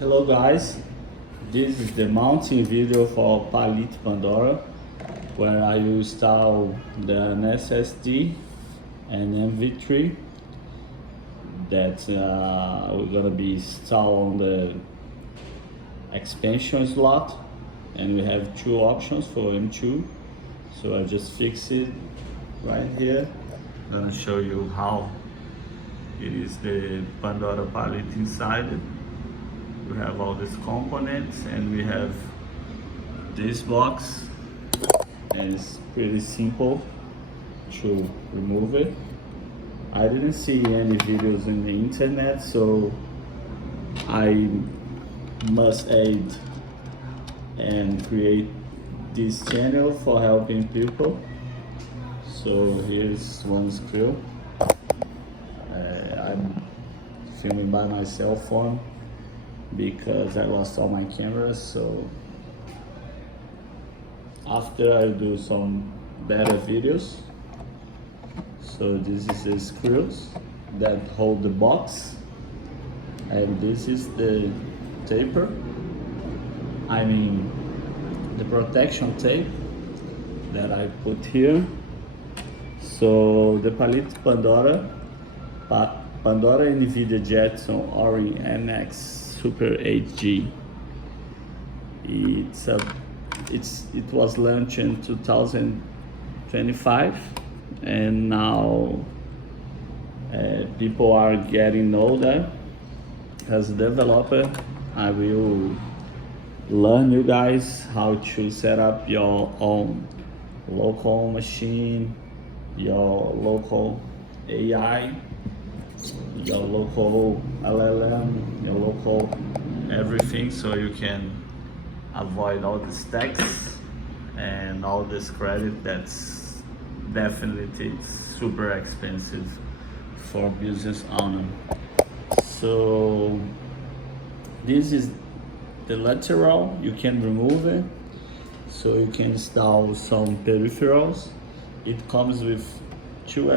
Hello guys, this is the mounting video for Palit Pandora, where I will install the SSD and MV3 that we're gonna be installed on the expansion slot, and we have two options for M2. So I just fix it right here. I'm gonna show you how it is the Pandora Palit inside it. We have all these components and we have this box, and it's pretty simple to remove it. I didn't see any videos in the internet, so I must aid and create this channel for helping people. So here's one screw. I'm filming by my cell phone because I lost all my cameras, so after I do some better videos. So this is the screws that hold the box, and this is the taper, I mean the protection tape that I put here. So the Palit Pandora NVIDIA Jetson Orin NX Super 8G. It was launched in 2025, and now people are getting older. As a developer, I will learn you guys how to set up your own local machine, your local AI, your local LLM, your local everything, so you can avoid all the stacks and all this credit that's definitely super expensive for business owner. So this is the lateral, you can remove it, so you can install some peripherals. It comes with two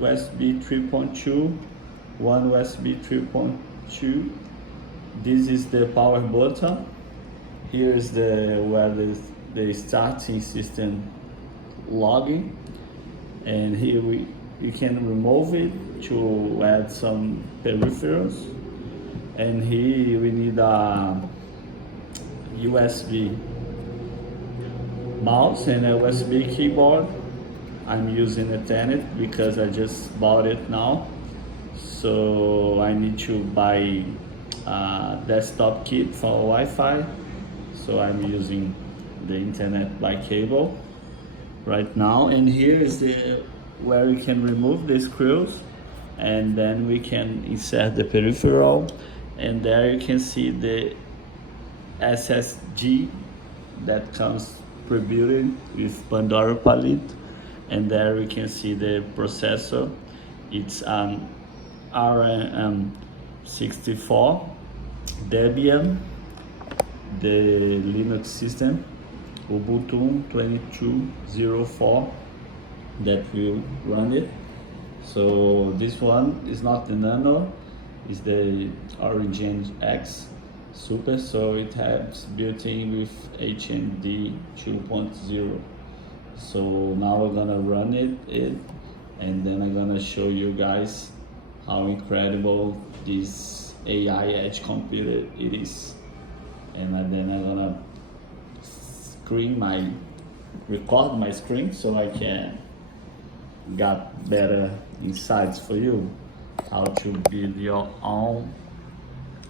USB 3.2, one USB 3.2. This is the power button. Here is where the starting system login, and here you can remove it to add some peripherals. And here we need a USB mouse and a USB keyboard. I'm using a Tenet because I just bought it now, so I need to buy a desktop kit for Wi-Fi, so I'm using the internet by cable right now. And here is where we can remove the screws, and then we can insert the peripheral, and there you can see the SSD that comes pre-built with Pandora Palit. And there we can see the processor. It's an RM64 Debian, the Linux system, Ubuntu 22.04 that will run it. So this one is not the Nano, it's the Orin NX Super, so it has built-in with HMD 2.0. So now we're gonna run it, and then I'm gonna show you guys how incredible this AI edge computer it is. And then I'm gonna record my screen so I can get better insights for you how to build your own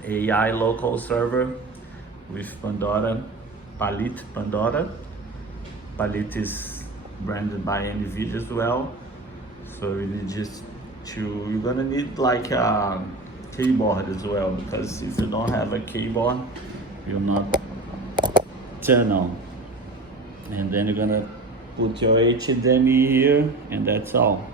AI local server with Pandora, Palit Pandora. Palit is branded by NVIDIA as well, so you're gonna need like a keyboard as well, because if you don't have a keyboard, you'll not turn on. And then you're gonna put your HDMI here, and that's all.